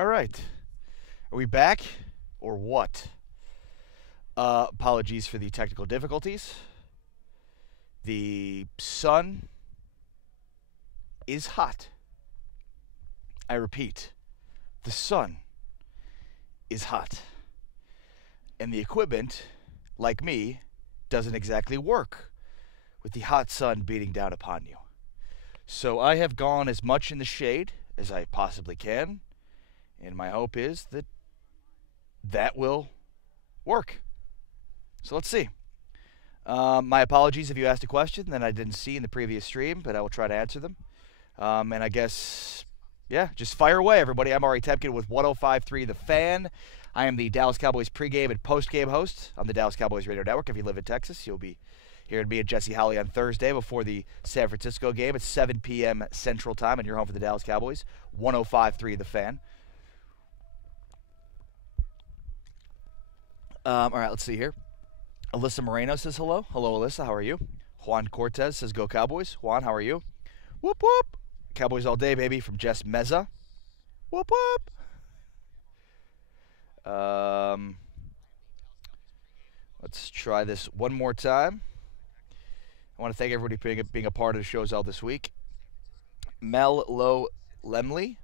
All right. Are we back or what? Apologies for the technical difficulties. The sun is hot. I repeat, the sun is hot. And the equipment, like me, doesn't exactly work with the hot sun beating down upon you. So I have gone as much in the shade as I possibly can, and my hope is that that will work. So let's see. My apologies if you asked a question that I didn't see in the previous stream, but I will try to answer them. And I guess, yeah, just fire away, everybody. I'm Ari Tepkin with 105.3 The Fan. I am the Dallas Cowboys pregame and postgame host on the Dallas Cowboys Radio Network. If you live in Texas, you'll be hearing me and Jesse Holley on Thursday before the San Francisco game at 7 p.m. Central Time, and you're home for the Dallas Cowboys. 105.3 The Fan. All right, let's see here. Alyssa Moreno says hello. Hello, Alyssa. How are you? Juan Cortez says go Cowboys. Juan, how are you? Whoop, whoop. Cowboys all day, baby, from Jess Meza. Whoop, whoop. Let's try this one more time. I want to thank everybody for being a part of the shows all this week. Mel Low Lemley.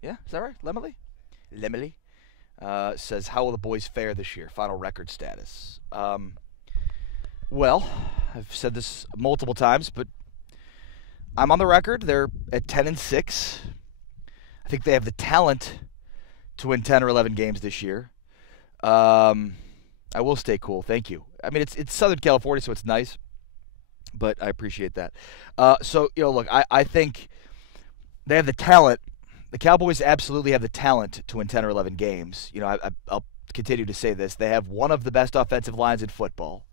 Yeah, is that right? Lemley? Says, how will the boys fare this year? Final record status. Well, I've said this multiple times, but I'm on the record. They're at 10-6. I think they have the talent to win 10 or 11 games this year. I will stay cool. Thank you. I mean, it's Southern California, so it's nice, but I appreciate that. So, look, I think they have the talent. The Cowboys absolutely have the talent to win 10 or 11 games. I'll continue to say this. They have one of the best offensive lines in football.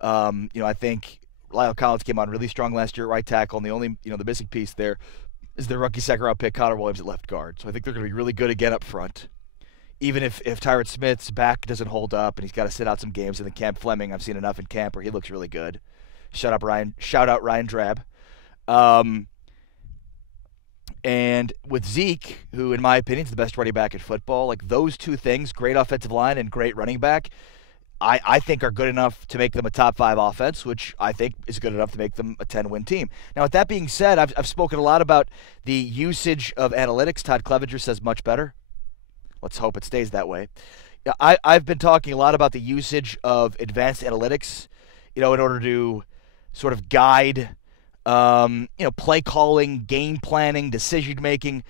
I think Lyle Collins came on really strong last year at right tackle, and the only, the missing piece there is their rookie second-round pick, Connor Williams, at left guard. So I think they're going to be really good again up front. Even if Tyron Smith's back doesn't hold up and he's got to sit out some games, and then Cam Fleming, I've seen enough in camp where he looks really good. Shout out Ryan Drab. And with Zeke, who in my opinion is the best running back in football, like those two things, great offensive line and great running back, I think are good enough to make them a top 5 offense, which I think is good enough to make them a 10-win team. Now, with that being said, I've spoken a lot about the usage of analytics. Todd Clevenger says much better. Let's hope it stays that way. I've been talking a lot about the usage of advanced analytics, in order to sort of guide play calling, game planning, decision making,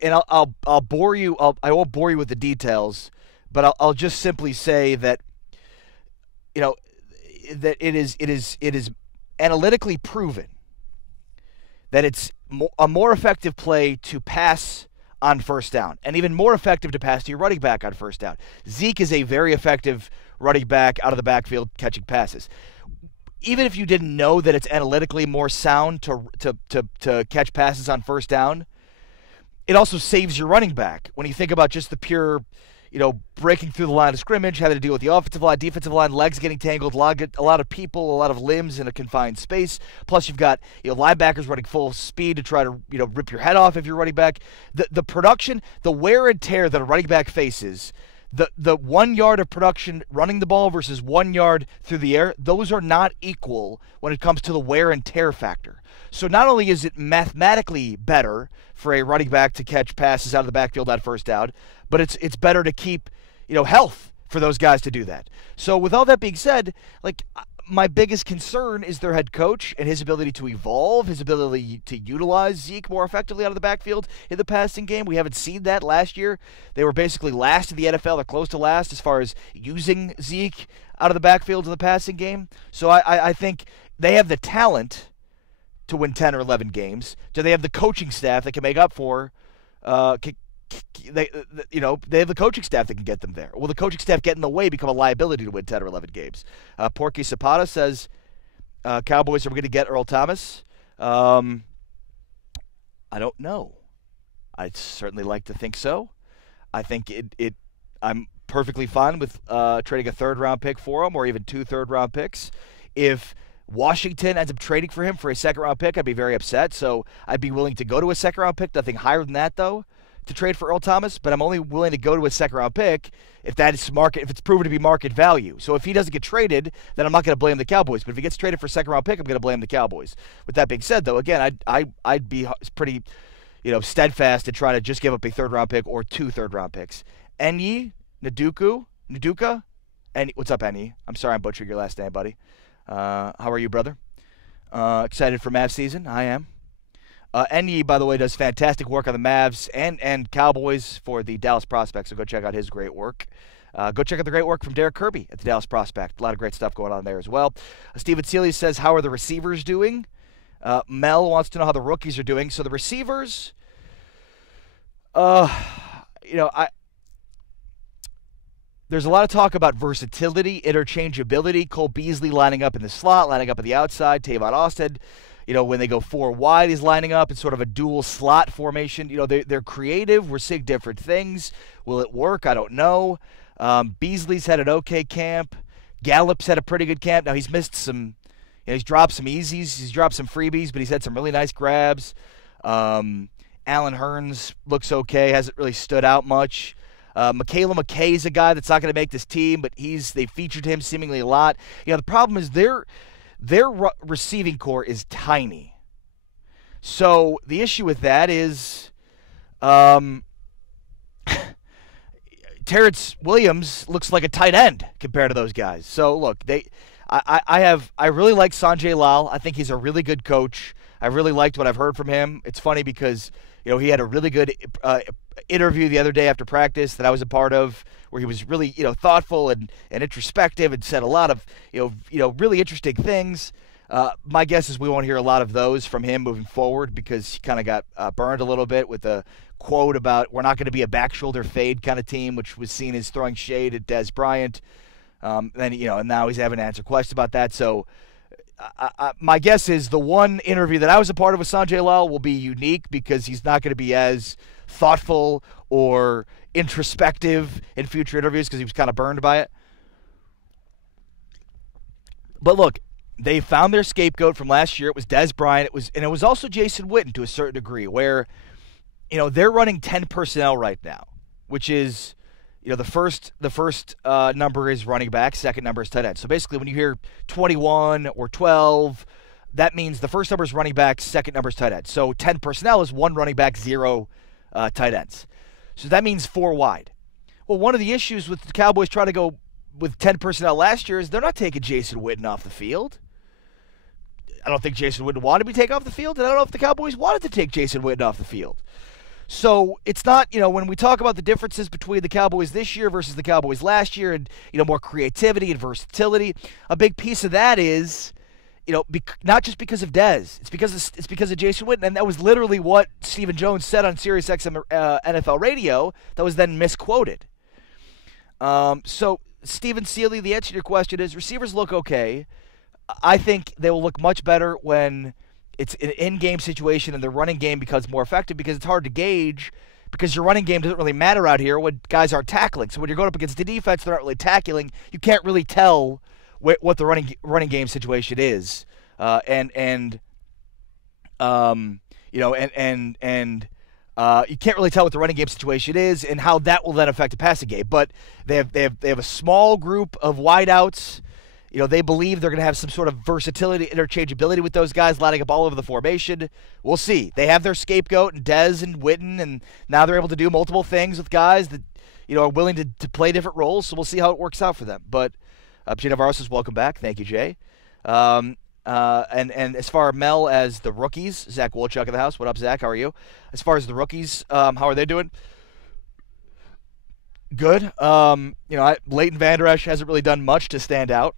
and I'll bore you. I won't bore you with the details, but I'll just simply say that that it is analytically proven that it's a more effective play to pass on first down, and even more effective to pass to your running back on first down. Zeke is a very effective running back out of the backfield catching passes. Even if you didn't know that it's analytically more sound to catch passes on first down, it also saves your running back. When you think about just the pure, breaking through the line of scrimmage, having to deal with the offensive line, defensive line, legs getting tangled, a lot of people, a lot of limbs in a confined space. Plus you've got linebackers running full speed to try to rip your head off if you're running back. The production, the wear and tear that a running back faces, the 1 yard of production running the ball versus 1 yard through the air, those are not equal when it comes to the wear and tear factor. So not only is it mathematically better for a running back to catch passes out of the backfield on first down, but it's better to keep, health for those guys to do that. So with all that being said, my biggest concern is their head coach and his ability to evolve, his ability to utilize Zeke more effectively out of the backfield in the passing game. We haven't seen that last year. They were basically last in the NFL, or close to last, as far as using Zeke out of the backfield in the passing game. So I think they have the talent to win 10 or 11 games. Do they have the coaching staff that can make up for they have the coaching staff that can get them there? Will the coaching staff get in the way, become a liability to win 10 or 11 games? Porky Zapata says, Cowboys are going to get Earl Thomas. I don't know. I'd certainly like to think so. I think I'm perfectly fine with trading a third-round pick for him, or even 2 third-round picks. If Washington ends up trading for him for a second-round pick, I'd be very upset. So I'd be willing to go to a second-round pick, nothing higher than that, though, to trade for Earl Thomas, but I'm only willing to go to a second-round pick if it's proven to be market value. So if he doesn't get traded, then I'm not going to blame the Cowboys. But if he gets traded for a second-round pick, I'm going to blame the Cowboys. With that being said, though, again, I'd be pretty, steadfast to try to just give up a third-round pick or 2 third-round picks. Enyi, Nduka, and what's up, Enyi? I'm sorry I'm butchering your last name, buddy. How are you, brother? Excited for Mavs season? I am. Enyi, by the way, does fantastic work on the Mavs and Cowboys for the Dallas Prospect, so go check out his great work. Go check out the great work from Derek Kirby at the Dallas Prospect. A lot of great stuff going on there as well. Steven Seeley says, how are the receivers doing? Mel wants to know how the rookies are doing. So the receivers, there's a lot of talk about versatility, interchangeability. Cole Beasley lining up in the slot, lining up at the outside. Tavon Austin, when they go 4 wide, he's lining up in sort of a dual slot formation. They're creative. We're seeing different things. Will it work? I don't know. Beasley's had an okay camp. Gallup's had a pretty good camp. Now, he's missed some, he's dropped some easies. He's dropped some freebies, but he's had some really nice grabs. Allen Hurns looks okay. Hasn't really stood out much. Michaela McKay's a guy that's not going to make this team, but they featured him seemingly a lot. The problem is their receiving core is tiny. So the issue with that is Terrence Williams looks like a tight end compared to those guys. So look, I really like Sanjay Lal. I think he's a really good coach. I really liked what I've heard from him. It's funny because he had a really good interview the other day after practice that I was a part of, where he was really thoughtful and introspective and said a lot of really interesting things. My guess is we won't hear a lot of those from him moving forward because he kind of got burned a little bit with a quote about we're not going to be a back shoulder fade kind of team, which was seen as throwing shade at Des Bryant. And now he's having to answer questions about that. So my guess is the one interview that I was a part of with Sanjay Lal will be unique because he's not going to be as thoughtful or introspective in future interviews because he was kind of burned by it. But look, they found their scapegoat from last year. It was Des Bryant. It was also Jason Witten to a certain degree, where they're running 10 personnel right now, which is the first number is running back, second number is tight end. So basically, when you hear 21 or 12, that means the first number is running back, second number is tight end. So 10 personnel is 1 running back, 0 tight ends. So that means 4 wide. Well, one of the issues with the Cowboys trying to go with 10 personnel last year is they're not taking Jason Witten off the field. I don't think Jason Witten wanted to be taken off the field, and I don't know if the Cowboys wanted to take Jason Witten off the field. So it's not, when we talk about the differences between the Cowboys this year versus the Cowboys last year and, more creativity and versatility, a big piece of that is, not just because of Dez. It's because of Jason Witten. And that was literally what Stephen Jones said on SiriusXM NFL radio that was then misquoted. So, Stephen Seeley, the answer to your question is receivers look okay. I think they will look much better when it's an in-game situation and the running game becomes more effective because it's hard to gauge because your running game doesn't really matter out here when guys aren't tackling. So when you're going up against the defense, they're not really tackling. You can't really tell what the running game situation is. You can't really tell what the running game situation is and how that will then affect the passing game. But they have a small group of wideouts. They believe they're going to have some sort of versatility, interchangeability with those guys lining up all over the formation. We'll see. They have their scapegoat in Dez and Witten, and now they're able to do multiple things with guys that, are willing to play different roles. So we'll see how it works out for them. But Jay Navarro says, welcome back. Thank you, Jay. And as far as Mel as the rookies, Zach Wolchuk in the house. What up, Zach? How are you? As far as the rookies, how are they doing? Good. Leighton Vander Esch hasn't really done much to stand out.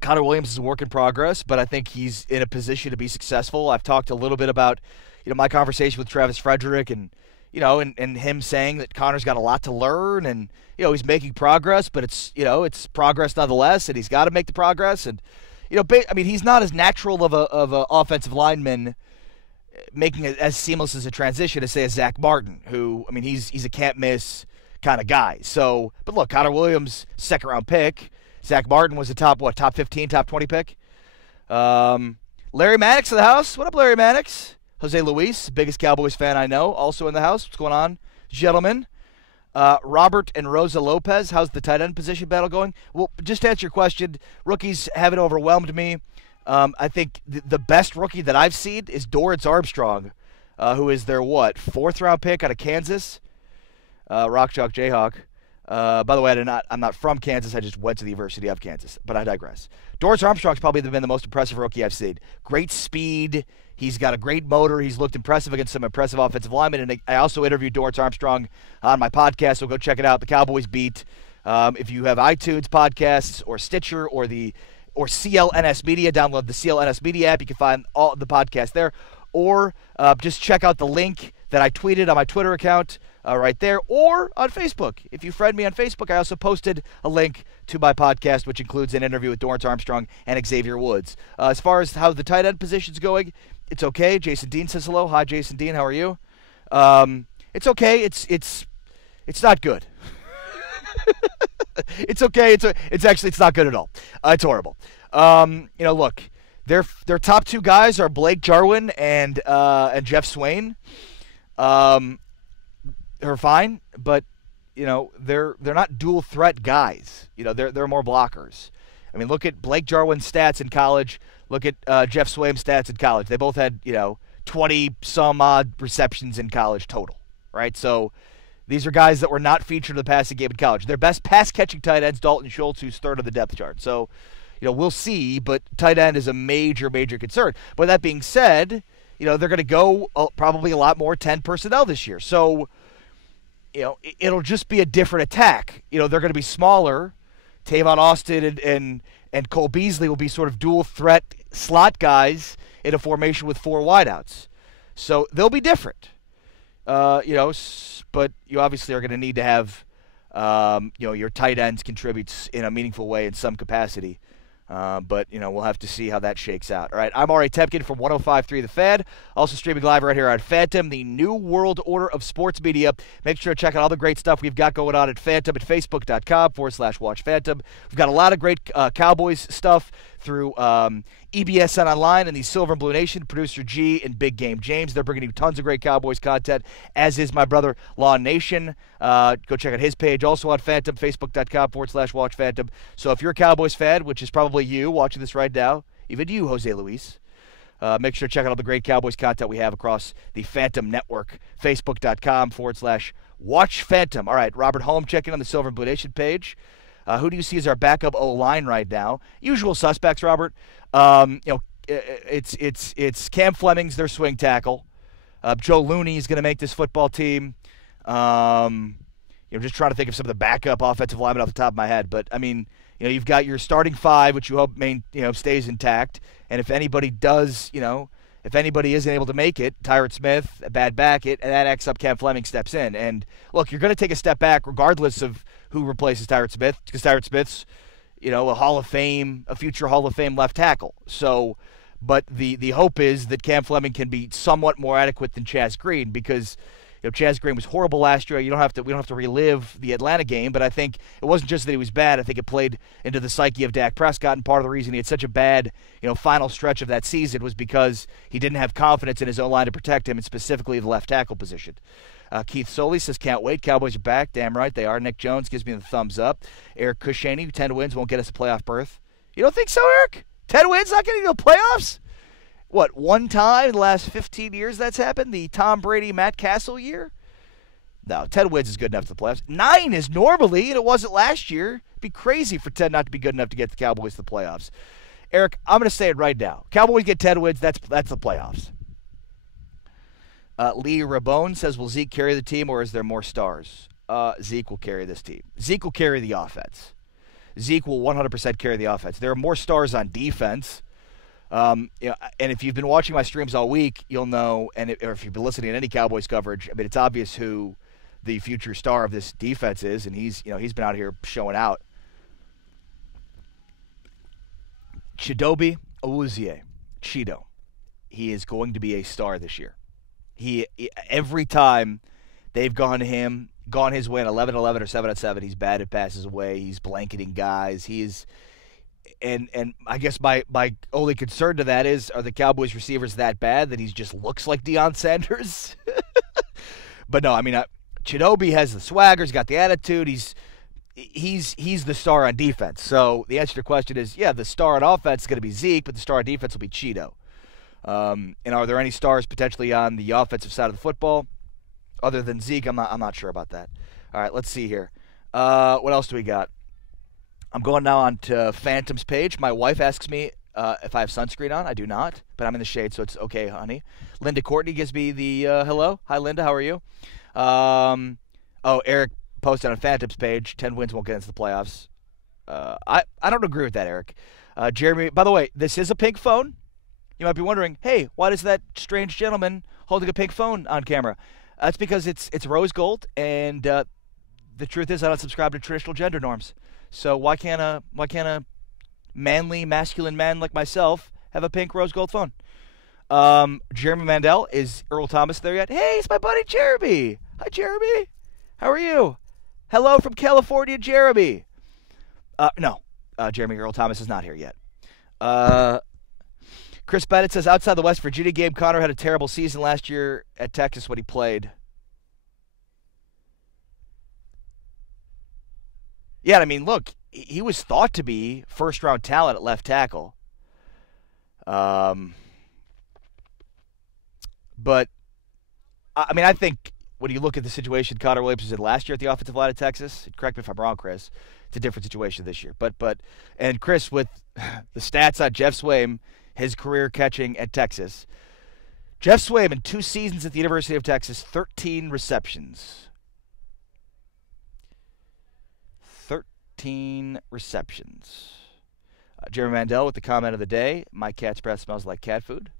Connor Williams is a work in progress, but I think he's in a position to be successful. I've talked a little bit about, my conversation with Travis Frederick and him saying that Connor's got a lot to learn and, he's making progress, but it's progress nonetheless, and he's got to make the progress. And, he's not as natural of a offensive lineman making it as seamless as a transition as, say, a Zach Martin, who, he's a can't miss kind of guy. So, but look, Connor Williams, second round pick. Zach Martin was a top 15, top 20 pick. Larry Mannix in the house. What up, Larry Mannix? Jose Luis, biggest Cowboys fan I know, also in the house. What's going on, gentlemen? Robert and Rosa Lopez, how's the tight end position battle going? Well, just to answer your question, rookies haven't overwhelmed me. I think the best rookie that I've seen is Dorrance Armstrong, who is their, fourth-round pick out of Kansas? Rock Chalk Jayhawk. By the way, I'm not from Kansas. I just went to the University of Kansas, but I digress. Dorrance Armstrong's probably been the most impressive rookie I've seen. Great speed. He's got a great motor. He's looked impressive against some impressive offensive linemen. And I also interviewed Dorrance Armstrong on my podcast, so go check it out, The Cowboys Beat. If you have iTunes podcasts or Stitcher or CLNS Media, download the CLNS Media app. You can find all the podcasts there. Or just check out the link that I tweeted on my Twitter account right there, or on Facebook. If you friend me on Facebook, I also posted a link to my podcast, which includes an interview with Dorrance Armstrong and Xavier Woods. As far as how the tight end position's going, it's okay. Jason Dean says hello. Hi, Jason Dean. How are you? It's okay. It's not good. It's okay. It's not good at all. It's horrible. Look, their top two guys are Blake Jarwin and Jeff Swain. They're fine, but they're not dual threat guys. They're more blockers. I mean, look at Blake Jarwin's stats in college. Look at Jeff Swaim's stats in college. They both had 20 some odd receptions in college total, right? So these are guys that were not featured in the passing game in college. Their best pass catching tight end's Dalton Schultz, who's third on the depth chart. So we'll see, but tight end is a major concern. But that being said, they're going to go probably a lot more 10 personnel this year. So it'll just be a different attack. They're going to be smaller. Tavon Austin and Cole Beasley will be sort of dual threat slot guys in a formation with four wideouts. So they'll be different. But you obviously are going to need to have your tight ends contribute in a meaningful way in some capacity. But we'll have to see how that shakes out. All right, I'm Ari Temkin from 105.3 The Fan. Also streaming live right here on Phantom, the new world order of sports media. Make sure to check out all the great stuff we've got going on at Phantom at facebook.com/watch Phantom. We've got a lot of great Cowboys stuff through EBSN Online and the Silver and Blue Nation, Producer G and Big Game James. They're bringing you tons of great Cowboys content, as is my brother Law Nation. Go check out his page, also on Phantom, facebook.com/watch Phantom. So if you're a Cowboys fan, which is probably you watching this right now, even you, Jose Luis, make sure to check out all the great Cowboys content we have across the Phantom Network, facebook.com/watch Phantom. All right, Robert Holm checking on the Silver and Blue Nation page. Who do you see as our backup O-line right now? Usual suspects, Robert. It's Cam Fleming's their swing tackle. Joe Looney is going to make this football team. Just trying to think of some of the backup offensive linemen off the top of my head. But, I mean, you've got your starting five, which you hope stays intact. And if anybody does, if anybody isn't able to make it, Tyrod Smith, a bad back, and that X up Cam Fleming steps in. And, look, you're going to take a step back regardless of who replaces Tyrod Smith, because Tyrod Smith's, a future Hall of Fame left tackle. So, but the hope is that Cam Fleming can be somewhat more adequate than Chaz Green, because Chaz Green was horrible last year. We don't have to relive the Atlanta game, but I think it wasn't just that he was bad. I think it played into the psyche of Dak Prescott, and part of the reason he had such a bad final stretch of that season was because he didn't have confidence in his O-line to protect him, and specifically the left tackle position. Keith Soley says, can't wait. Cowboys are back. Damn right they are. Nick Jones gives me the thumbs up. Eric Cushaney, 10 wins won't get us a playoff berth. You don't think so, Eric? 10 wins not getting to the playoffs? What, one time in the last 15 years that's happened? The Tom Brady, Matt Castle year? No, 10 wins is good enough for the playoffs. 9 is normally, and it wasn't last year. It'd be crazy for 10 not to be good enough to get the Cowboys to the playoffs. Eric, I'm going to say it right now. Cowboys get 10 wins, that's the playoffs. Lee Rabone says, will Zeke carry the team, or is there more stars? Zeke will carry this team. Zeke will carry the offense. Zeke will 100% carry the offense. There are more stars on defense. And if you've been watching my streams all week, you'll know, or if you've been listening to any Cowboys coverage, I mean, it's obvious who the future star of this defense is, and he's been out here showing out. Chidobe Awuzie, Cheeto. He is going to be a star this year. Every time they've gone his way in 11-11 or 7-7, he's batted passes away. He's blanketing guys. And I guess my only concern to that is, are the Cowboys receivers that bad that he just looks like Deion Sanders? But no, I mean, Chidobe has the swagger, he's got the attitude, he's the star on defense. So the answer to the question is, yeah, the star on offense is going to be Zeke, but the star on defense will be Cheeto. And are there any stars potentially on the offensive side of the football other than Zeke? I'm not sure about that. All right, let's see here. What else do we got? I'm going now on to Phantom's page. My wife asks me if I have sunscreen on. I do not, but I'm in the shade, so it's okay, honey. Linda Courtney gives me the hello. Hi, Linda. How are you? Eric posted on Phantom's page, 10 wins won't get into the playoffs. I don't agree with that, Eric. Jeremy, by the way, this is a pink phone. You might be wondering, hey, why does that strange gentleman holding a pink phone on camera? That's because it's rose gold, and the truth is I don't subscribe to traditional gender norms. So why can't a manly, masculine man like myself have a pink rose gold phone? Jeremy Mandel, is Earl Thomas there yet? Hey, it's my buddy Jeremy. Hi, Jeremy. How are you? Hello from California, Jeremy. No, Jeremy Earl Thomas is not here yet. Chris Bennett says, outside the West Virginia game, Connor had a terrible season last year at Texas when he played. Yeah, I mean, look, he was thought to be first-round talent at left tackle. But, I mean, I think when you look at the situation Connor Williams was in last year at the offensive line of Texas, correct me if I'm wrong, Chris, it's a different situation this year. And Chris, with the stats on Jeff Swaim, his career catching at Texas, Jeff Swaim in 2 seasons at the University of Texas, 13 receptions. 13 receptions. Jeremy Mandel with the comment of the day, my cat's breath smells like cat food.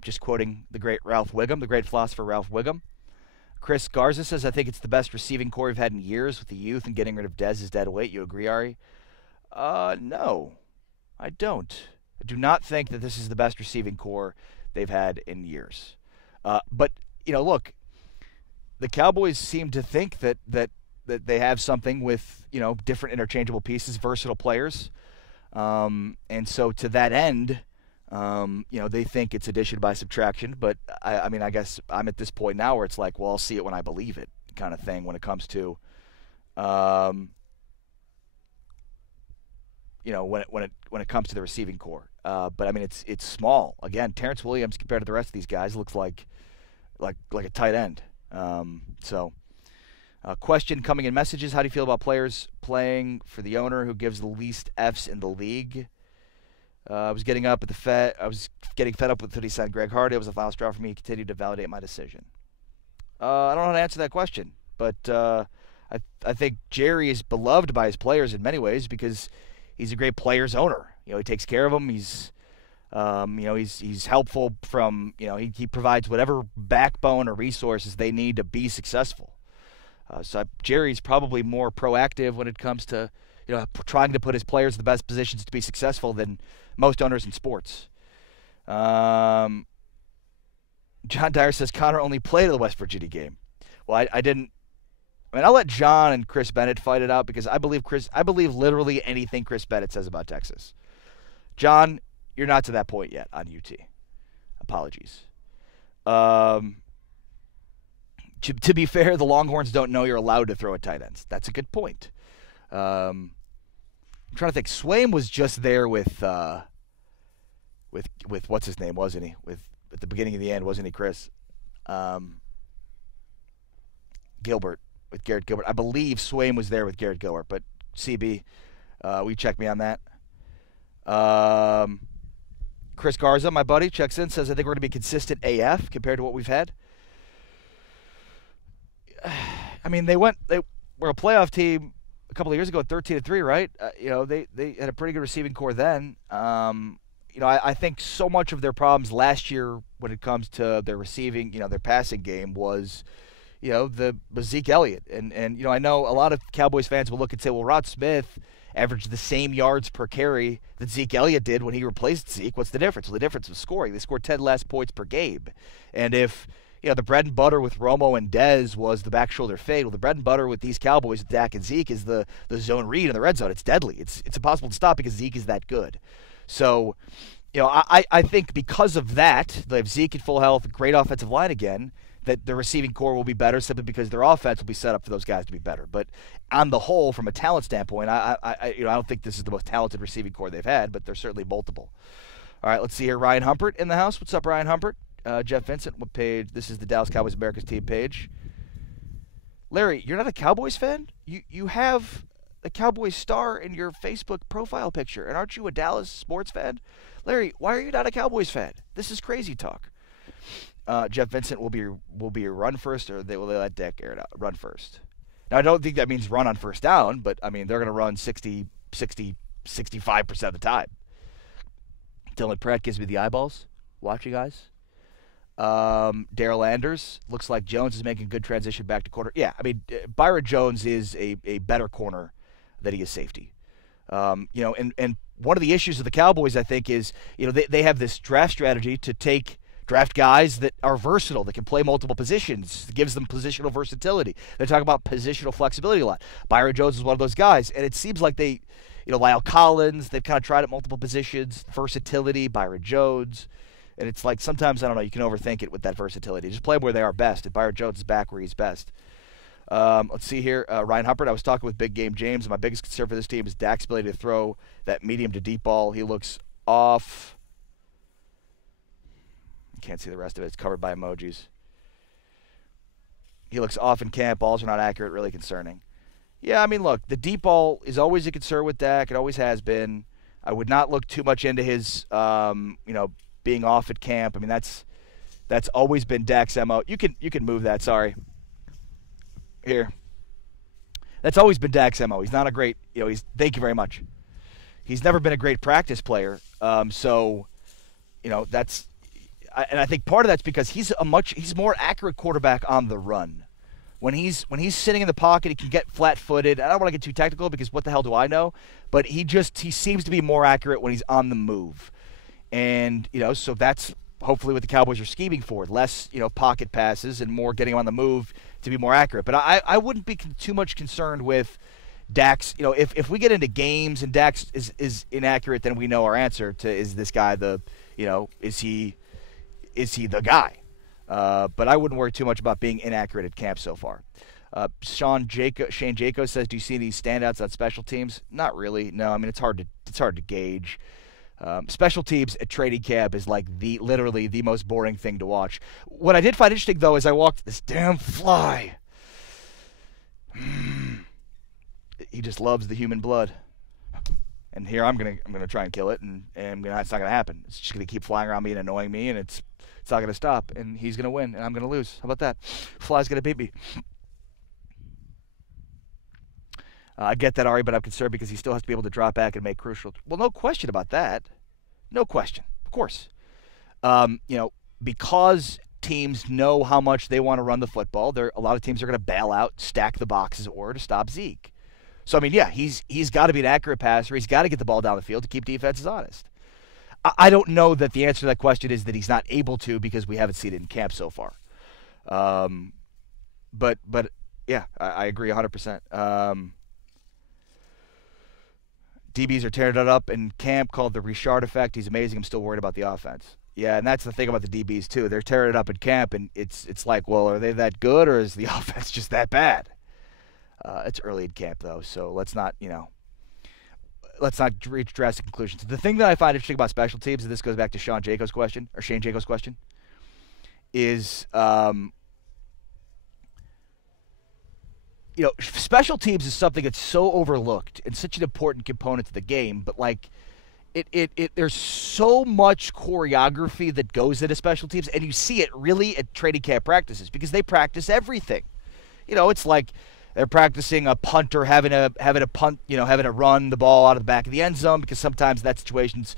Just quoting the great Ralph Wiggum, the great philosopher Ralph Wiggum. Chris Garza says, I think it's the best receiving core we've had in years with the youth and getting rid of Dez's dead weight. You agree, Ari? No, I don't. I do not think that this is the best receiving core they've had in years. But, you know, look, the Cowboys seem to think that they have something with, you know, different interchangeable pieces, versatile players. And so to that end, you know, they think it's addition by subtraction. But, I mean, I guess I'm at this point now where it's like, well, I'll see it when I believe it kind of thing when it comes to, you know, when it comes to the receiving core. But I mean, it's small. Again, Terrence Williams compared to the rest of these guys looks like a tight end. Question coming in messages: how do you feel about players playing for the owner who gives the least Fs in the league? I was getting fed up with what he said. Greg Hardy, it was a final straw for me. He continued to validate my decision. I don't know how to answer that question, but I think Jerry is beloved by his players in many ways because he's a great players owner. You know, he takes care of them. He's, you know, he's helpful from, you know, he provides whatever backbone or resources they need to be successful. So Jerry's probably more proactive when it comes to, you know, trying to put his players in the best positions to be successful than most owners in sports. John Dyer says Connor only played in the West Virginia game. Well, I didn't. I mean, I'll let John and Chris Bennett fight it out because I believe literally anything Chris Bennett says about Texas. John, you're not to that point yet on UT. Apologies. To be fair, the Longhorns don't know you're allowed to throw at tight ends. That's a good point. I'm trying to think. Swaim was just there with what's his name, wasn't he? At the beginning of the end, wasn't he, Chris? Gilbert. With Garrett Gilbert. I believe Swaim was there with Garrett Gilbert, but CB, will you check me on that? Chris Garza, my buddy, checks in, says, I think we're going to be consistent AF compared to what we've had. I mean, they were a playoff team a couple of years ago at 13-3, right? You know, they had a pretty good receiving core then. You know, I think so much of their problems last year when it comes to their receiving, you know, their passing game was, you know, the Zeke Elliott. And you know, I know a lot of Cowboys fans will look and say, well, Rod Smith averaged the same yards per carry that Zeke Elliott did when he replaced Zeke. What's the difference? Well, the difference was scoring. They scored 10 less points per game. And if, The bread and butter with Romo and Dez was the back shoulder fade. Well, the bread and butter with these Cowboys, Dak and Zeke, is the zone read in the red zone. It's deadly. It's impossible to stop because Zeke is that good. So, I think because of that, they have Zeke in full health, great offensive line again, that the receiving core will be better simply because their offense will be set up for those guys to be better. But on the whole, from a talent standpoint, I don't think this is the most talented receiving core they've had, but there's certainly multiple. All right, let's see here. Ryan Humpert in the house. What's up, Ryan Humpert? Jeff Vincent, what page? This is the Dallas Cowboys America's team page. Larry, you're not a Cowboys fan? You have a Cowboys star in your Facebook profile picture, and aren't you a Dallas sports fan? Larry, why are you not a Cowboys fan? This is crazy talk. Jeff Vincent will be a run first, or will they let Dak air it out? Run first. Now, I don't think that means run on first down, but, I mean, they're going to run 60, 65% of the time. Dylan Pratt gives me the eyeballs. Watching eyes. Darrell Anders. Looks like Jones is making a good transition back to corner. Yeah, I mean, Byron Jones is a better corner than he is safety. And one of the issues of the Cowboys, I think, is, they have this draft strategy to draft guys that are versatile, that can play multiple positions. It gives them positional versatility. They talk about positional flexibility a lot. Byron Jones is one of those guys, and it seems like they, Lyle Collins, they've kind of tried at multiple positions, versatility, Byron Jones, and it's like sometimes, I don't know, you can overthink it with that versatility. Just play them where they are best, and Byron Jones is back where he's best. Let's see here. Ryan Humpert, I was talking with Big Game James, and my biggest concern for this team is Dak's ability to throw that medium to deep ball. He looks off. Can't see the rest of it. It's covered by emojis. He looks off in camp. Balls are not accurate. Really concerning. Yeah, I mean, look, the deep ball is always a concern with Dak. It always has been. I would not look too much into his, being off at camp. I mean, that's always been Dak's MO. You can move that. Sorry. Here. That's always been Dak's MO. He's not a great. Thank you very much. He's never been a great practice player. That's. And I think part of that's because he's more accurate quarterback on the run. When he's sitting in the pocket, he can get flat-footed. I don't want to get too technical because what the hell do I know? But he seems to be more accurate when he's on the move. And, so that's hopefully what the Cowboys are scheming for. Less, pocket passes and more getting him on the move to be more accurate. But I wouldn't be too much concerned with Dak's, if we get into games and Dak's is inaccurate, then we know our answer to, is this guy is he the guy? But I wouldn't worry too much about being inaccurate at camp so far. Shane Jaco says, do you see any standouts on special teams? Not really. No, I mean, it's hard to gauge. Special teams at training camp is like literally the most boring thing to watch. What I did find interesting, though, is I walked this damn fly. He just loves the human blood. And here I'm gonna try and kill it, and it's not gonna happen. It's just gonna keep flying around me and annoying me, and it's not gonna stop. And he's gonna win, and I'm gonna lose. How about that? Fly's gonna beat me. I get that, Ari, but I'm concerned because he still has to be able to drop back and make crucial. Well, no question about that. No question, of course. Because teams know how much they want to run the football, a lot of teams are going to bail out, stack the boxes, or to stop Zeke. So, I mean, yeah, he's got to be an accurate passer. He's got to get the ball down the field to keep defenses honest. I don't know that the answer to that question is that he's not able to because we haven't seen it in camp so far. But yeah, I agree 100%. DBs are tearing it up in camp, called the Richard effect. He's amazing. I'm still worried about the offense. Yeah, and that's the thing about the DBs, too. They're tearing it up in camp, and it's like, well, are they that good, or is the offense just that bad? It's early in camp, though, so let's not reach drastic conclusions. The thing that I find interesting about special teams, and this goes back to Shane Jaco's question, is special teams is something that's so overlooked and such an important component to the game, but like there's so much choreography that goes into special teams, and you see it really at training camp practices because they practice everything. It's like they're practicing a punter having a punt, having to run the ball out of the back of the end zone because sometimes that situation's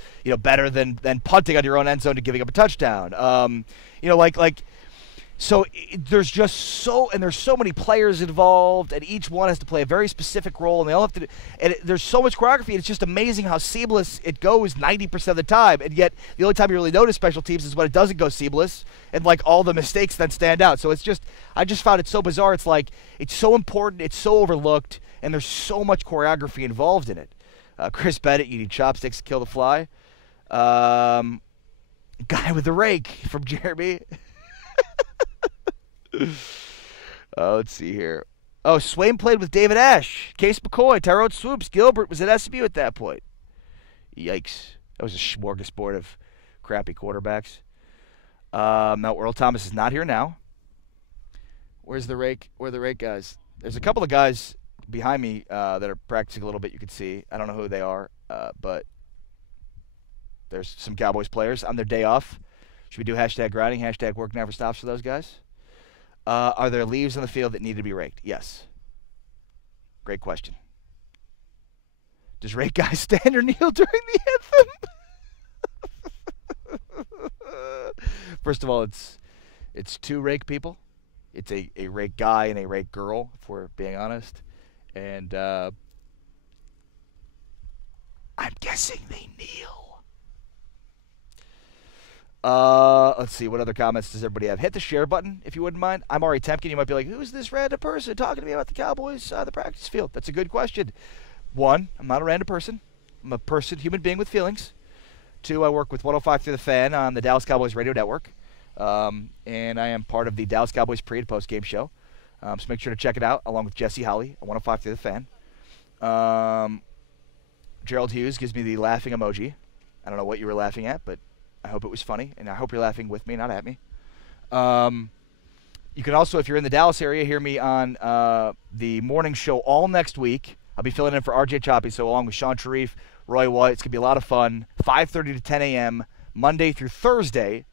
So there's just there's so many players involved, and each one has to play a very specific role, and they all have to. There's so much choreography, and it's just amazing how seamless it goes 90% of the time. And yet, the only time you really notice special teams is when it doesn't go seamless, and like all the mistakes then stand out. So I just found it so bizarre. It's like it's so important, it's so overlooked, and there's so much choreography involved in it. Chris Bennett, you need chopsticks to kill the fly. Guy with the rake from Jeremy. Let's see here. Oh, Swain played with David Ash, Case McCoy, Tyrone Swoops, Gilbert was at SMU at that point. Yikes. That was a smorgasbord of crappy quarterbacks. Now, Earl Thomas is not here now. Where's the rake? Where are the rake guys? There's a couple of guys behind me that are practicing a little bit, you can see. I don't know who they are, but there's some Cowboys players on their day off. Should we do hashtag grinding, hashtag work never stops for those guys? Are there leaves on the field that need to be raked? Yes. Great question. Does rake guys stand or kneel during the anthem? First of all, it's two rake people. It's a rake guy and a rake girl, if we're being honest. And I'm guessing they kneel. Let's see. What other comments does everybody have? Hit the share button if you wouldn't mind. I'm Ari Temkin. You might be like, who's this random person talking to me about the Cowboys, the practice field? That's a good question. One, I'm not a random person. I'm a human being with feelings. Two, I work with 105 Through the Fan on the Dallas Cowboys radio network. And I am part of the Dallas Cowboys pre- and post-game show. So make sure to check it out, along with Jesse Holly at 105 Through the Fan. Gerald Hughes gives me the laughing emoji. I don't know what you were laughing at, but I hope it was funny, and I hope you're laughing with me, not at me. You can also, if you're in the Dallas area, hear me on the morning show all next week. I'll be filling in for RJ Choppy, so along with Sean Sharif, Roy White. It's going to be a lot of fun. 5:30 to 10 a.m., Monday through Thursday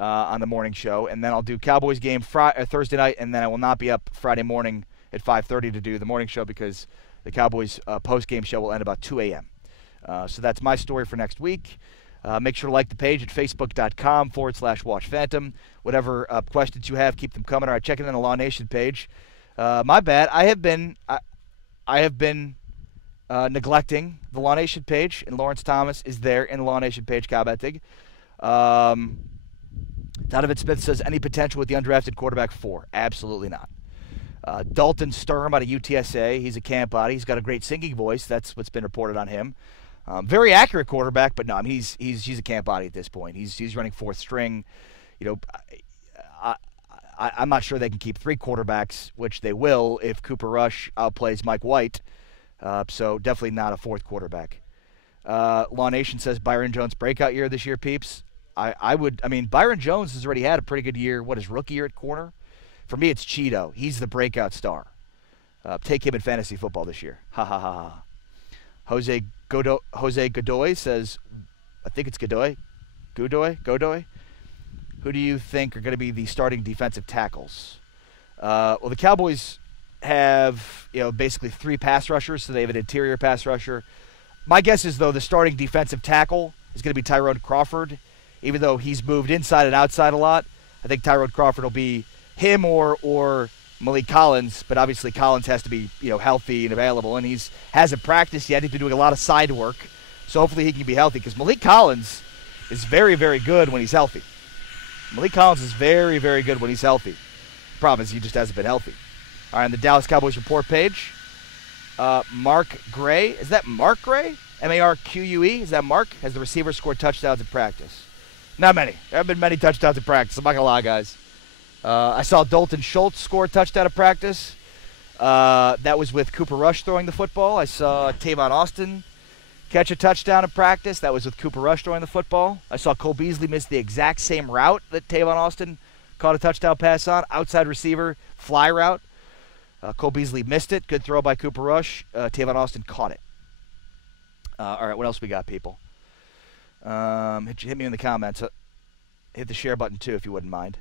on the morning show. And then I'll do Cowboys game Thursday night, and then I will not be up Friday morning at 5:30 to do the morning show because the Cowboys post-game show will end about 2 a.m. So that's my story for next week. Make sure to like the page at facebook.com/WatchPhantom. Whatever questions you have, keep them coming. All right, check it in the Law Nation page. My bad. I have been neglecting the Law Nation page, and Lawrence Thomas is there in the Law Nation page commenting. Donovan Smith says, any potential with the undrafted quarterback 4? Absolutely not. Dalton Sturm out of UTSA. He's a camp body. He's got a great singing voice. That's what's been reported on him. Very accurate quarterback, but no, I mean he's a camp body at this point. He's running fourth string. You know, I'm not sure they can keep 3 quarterbacks, which they will if Cooper Rush outplays Mike White. So definitely not a 4th quarterback. Law Nation says Byron Jones breakout year this year, peeps. I mean Byron Jones has already had a pretty good year. What, his rookie year at corner? For me, it's Cheeto. He's the breakout star. Take him in fantasy football this year. Ha ha ha ha. Jose Godoy says, I think it's Godoy. Godoy. Who do you think are going to be the starting defensive tackles? Well, the Cowboys have, basically 3 pass rushers, so they have an interior pass rusher. My guess is, though, the starting defensive tackle is going to be Tyrone Crawford, even though he's moved inside and outside a lot. I think Tyrone Crawford will be him or Malik Collins, but obviously Collins has to be, healthy and available, and hasn't practiced yet. He's been doing a lot of side work, so hopefully he can be healthy, because Malik Collins is very, very good when he's healthy. Malik Collins is very, very good when he's healthy. The problem is he just hasn't been healthy. All right, on the Dallas Cowboys report page, Mark Gray. Is that Mark Gray? M-A-R-Q-U-E? Is that Mark? Has the receiver scored touchdowns in practice? Not many. There haven't been many touchdowns in practice. I'm not going to lie, guys. I saw Dalton Schultz score a touchdown in practice. That was with Cooper Rush throwing the football. I saw Tavon Austin catch a touchdown in practice. That was with Cooper Rush throwing the football. I saw Cole Beasley miss the exact same route that Tavon Austin caught a touchdown pass on. Outside receiver, fly route. Cole Beasley missed it. Good throw by Cooper Rush. Tavon Austin caught it. All right, what else we got, people? Hit me in the comments. Hit the share button, too, if you wouldn't mind.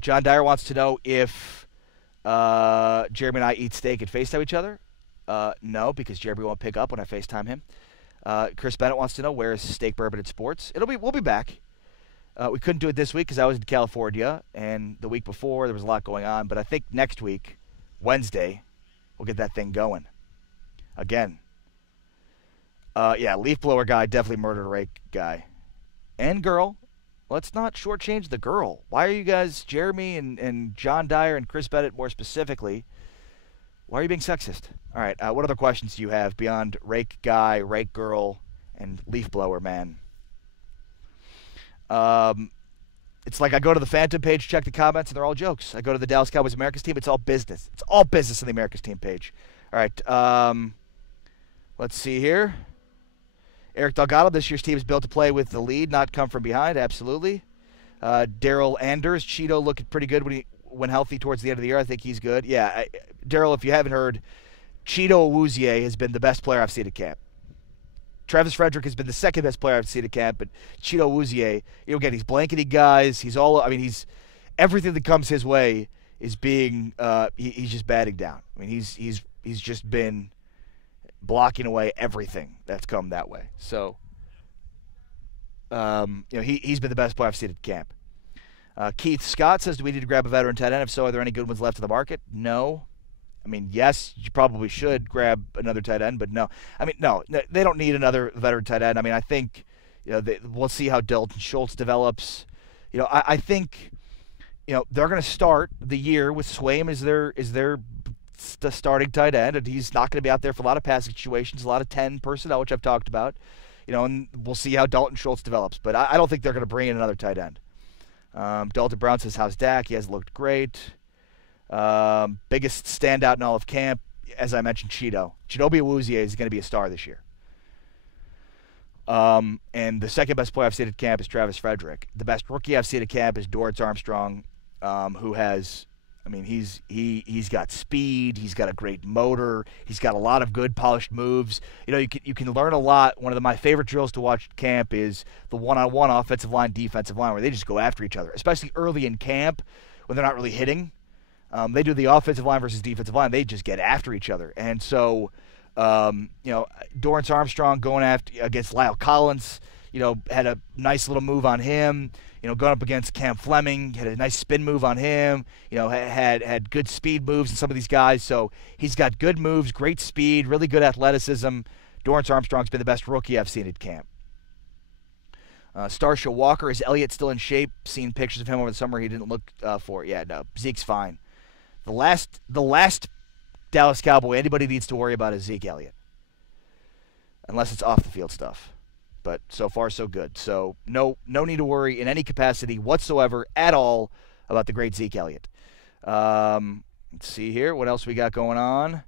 John Dyer wants to know if Jeremy and I eat steak and FaceTime each other. No, because Jeremy won't pick up when I FaceTime him. Chris Bennett wants to know, where is Steak Bourbon at Sports? We'll be back. We couldn't do it this week because I was in California, and the week before there was a lot going on. But I think next week, Wednesday, we'll get that thing going again. Leaf blower guy definitely murdered a rake guy. And girl. Let's not shortchange the girl. Why are you guys, Jeremy and John Dyer and Chris Bennett more specifically, why are you being sexist? All right, what other questions do you have beyond rake guy, rake girl, and leaf blower man? It's like I go to the Phantom page, check the comments, and they're all jokes. I go to the Dallas Cowboys America's team, it's all business. It's all business on the America's team page. All right, let's see here. Eric Delgado, this year's team is built to play with the lead, not come from behind. Absolutely. Daryl Anders, Cheeto looking pretty good when healthy towards the end of the year. I think he's good. Yeah, Daryl, if you haven't heard, Cheeto Awuzie has been the best player I've seen at camp. Travis Frederick has been the second best player I've seen at camp, but Cheeto Awuzie, again, he's blanketing guys. He's everything that comes his way is being, he's just batting down. I mean, he's just been blocking away everything that's come that way. So, he's been the best player I've seen at camp. Keith Scott says, do we need to grab a veteran tight end? If so, are there any good ones left in the market? No. I mean, yes, you probably should grab another tight end, but no. I mean, no, they don't need another veteran tight end. I mean, I think, we'll see how Dalton Schultz develops. I think, they're going to start the year with Swaim as their starting tight end, and he's not going to be out there for a lot of passing situations, a lot of 10 personnel, which I've talked about, and we'll see how Dalton Schultz develops. But I don't think they're going to bring in another tight end. Dalton Brown says, how's Dak? He has looked great. Biggest standout in all of camp, as I mentioned, Cheeto. Chidobe Awuzie is going to be a star this year. And the second best player I've seen at camp is Travis Frederick. The best rookie I've seen at camp is Dorrance Armstrong, who has, he's got speed. He's got a great motor. He's got a lot of good polished moves. You can learn a lot. One of my favorite drills to watch at camp is the one-on-one offensive line, defensive line, where they just go after each other, especially early in camp when they're not really hitting. They do the offensive line versus defensive line. They just get after each other. And so, Dorrance Armstrong going against Lyle Collins, had a nice little move on him. Going up against Cam Fleming, had a nice spin move on him. Had good speed moves in some of these guys. So he's got good moves, great speed, really good athleticism. Dorrance Armstrong's been the best rookie I've seen at camp. Starsha Walker, is Elliott still in shape? Seen pictures of him over the summer. He didn't look for it. Yeah, no, Zeke's fine. The last Dallas Cowboy anybody needs to worry about is Zeke Elliott, unless it's off the field stuff. But so far so good. So no need to worry in any capacity whatsoever at all about the great Zeke Elliott. Let's see here what else we got going on.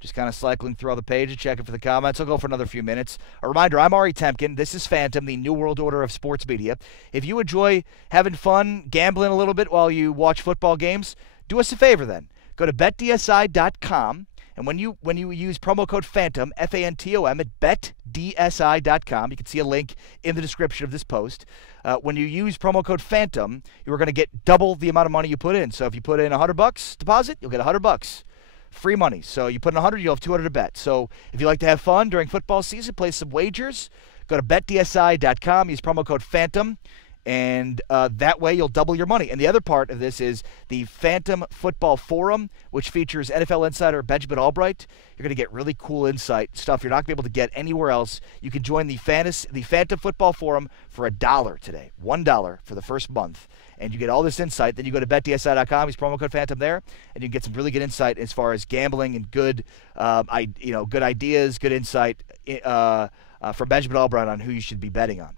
Just kind of cycling through all the pages, checking for the comments. I'll go for another few minutes. A reminder, I'm Ari Temkin. This is Phantom, the New World Order of sports media. If you enjoy having fun, gambling a little bit while you watch football games, do us a favor then. Go to betdsi.com, and when you use promo code PHANTOM, F-A-N-T-O-M, at betdsi.com, you can see a link in the description of this post. When you use promo code PHANTOM, you're going to get double the amount of money you put in. So if you put in $100 deposit, you'll get $100. Free money. So you put in 100, you'll have 200 to bet. So if you like to have fun during football season, play some wagers, go to betdsi.com, use promo code PHANTOM, and that way you'll double your money. And the other part of this is the Phantom Football Forum, which features NFL insider Benjamin Albright. You're going to get really cool insight, stuff you're not going to be able to get anywhere else. You can join the Phantom Football Forum for $1 today. $1 for the first month. And you get all this insight. Then you go to betdsi.com, use promo code Phantom there, and you can get some really good insight as far as gambling and good ideas, good insight from Benjamin Albright on who you should be betting on.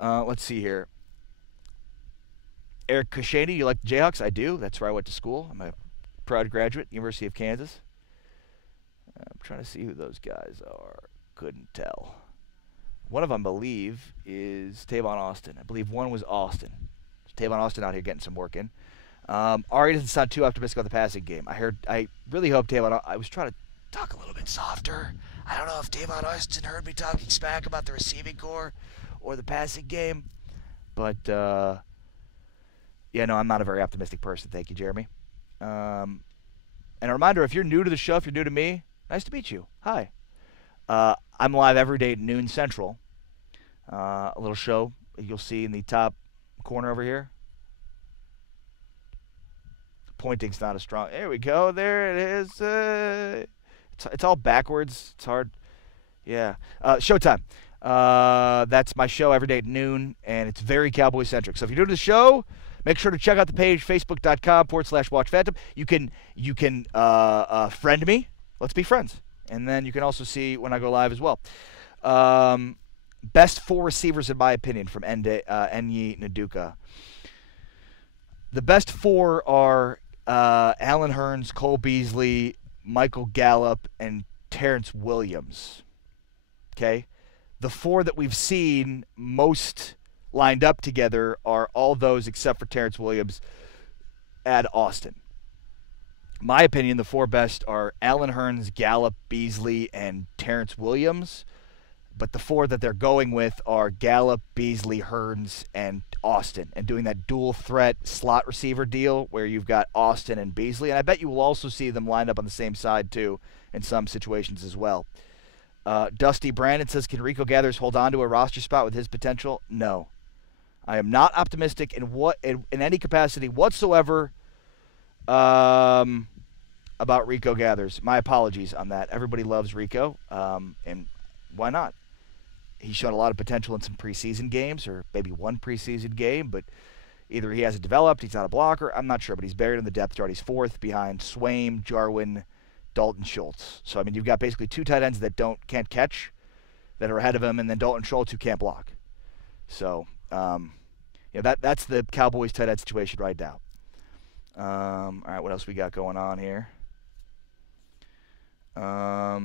Let's see here. Eric Koshaney, you like the Jayhawks? I do. That's where I went to school. I'm a proud graduate, University of Kansas. I'm trying to see who those guys are. Couldn't tell. One of them, I believe, is Tavon Austin. I believe one was Austin. Tavon Austin out here getting some work in. Ari doesn't sound too optimistic about the passing game. I really hope Tavon. I was trying to talk a little bit softer. I don't know if Tavon Austin heard me talking smack about the receiving core or the passing game. But, I'm not a very optimistic person. Thank you, Jeremy. And a reminder, if you're new to the show, if you're new to me, nice to meet you. Hi. I'm live every day at noon Central. A little show you'll see in the top corner over here. Pointing's not as strong. There we go. There it is. It's all backwards. It's hard. Yeah. Showtime. That's my show every day at noon, and it's very Cowboy-centric. So if you're doing the show, make sure to check out the page, facebook.com/WatchPhantom. You can friend me. Let's be friends. And then you can also see when I go live as well. Best 4 receivers, in my opinion, from Enyi Naduka. The best 4 are Allen Hurns, Cole Beasley, Michael Gallup, and Terrence Williams. Okay? The 4 that we've seen most lined up together are all those except for Terrence Williams and Austin. My opinion, the 4 best are Allen Hurns, Gallup, Beasley, and Terrence Williams. But the 4 that they're going with are Gallup, Beasley, Hurns, and Austin. And doing that dual threat slot receiver deal where you've got Austin and Beasley. And I bet you will also see them lined up on the same side, too, in some situations as well. Dusty Brandon says, can Rico Gathers hold on to a roster spot with his potential? No. I am not optimistic in any capacity whatsoever about Rico Gathers. My apologies on that. Everybody loves Rico, and why not? He's shown a lot of potential in some preseason games, or maybe one preseason game, but either he hasn't developed, he's not a blocker, I'm not sure, but he's buried in the depth chart. He's 4th behind Swaim, Jarwin, Dalton Schultz. So, I mean, you've got basically 2 tight ends that can't catch, that are ahead of him, and then Dalton Schultz who can't block. So, that's the Cowboys tight end situation right now. All right, what else we got going on here? I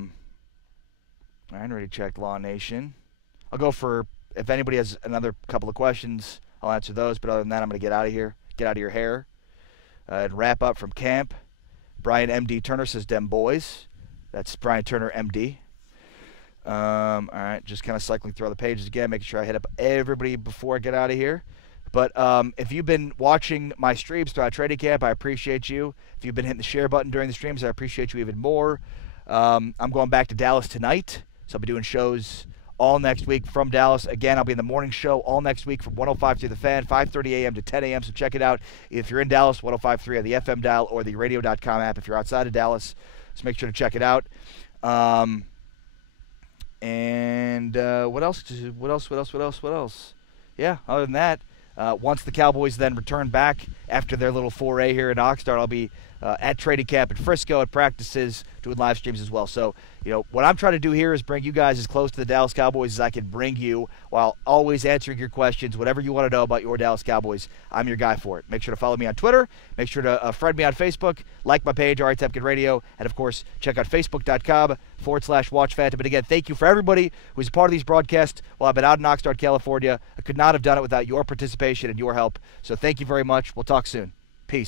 already checked Law Nation. I'll go for, if anybody has another couple of questions, I'll answer those. But other than that, I'm going to get out of here. Get out of your hair. And wrap up from camp. Brian M.D. Turner says, Dem Boys. That's Brian Turner, M.D. All right, just kind of cycling through all the pages again, making sure I hit up everybody before I get out of here. But if you've been watching my streams throughout training camp, I appreciate you. If you've been hitting the share button during the streams, I appreciate you even more. I'm going back to Dallas tonight, so I'll be doing shows all next week from Dallas. Again, I'll be in the morning show all next week from 105.3 The Fan, 5:30 a.m. to 10 a.m., so check it out. If you're in Dallas, 105.3 on the FM dial or the radio.com app if you're outside of Dallas. So make sure to check it out. What else? Yeah, other than that, once the Cowboys then return back after their little foray here in Oxnard, I'll be at training camp in Frisco, at practices, doing live streams as well. So, what I'm trying to do here is bring you guys as close to the Dallas Cowboys as I can bring you, while always answering your questions. Whatever you want to know about your Dallas Cowboys, I'm your guy for it. Make sure to follow me on Twitter. Make sure to friend me on Facebook. Like my page, R.I. Temkin Radio. And, of course, check out facebook.com/WatchPhantom. And, again, thank you for everybody who's a part of these broadcasts while I've been out in Oxnard, California. I could not have done it without your participation and your help. So thank you very much. We'll talk soon.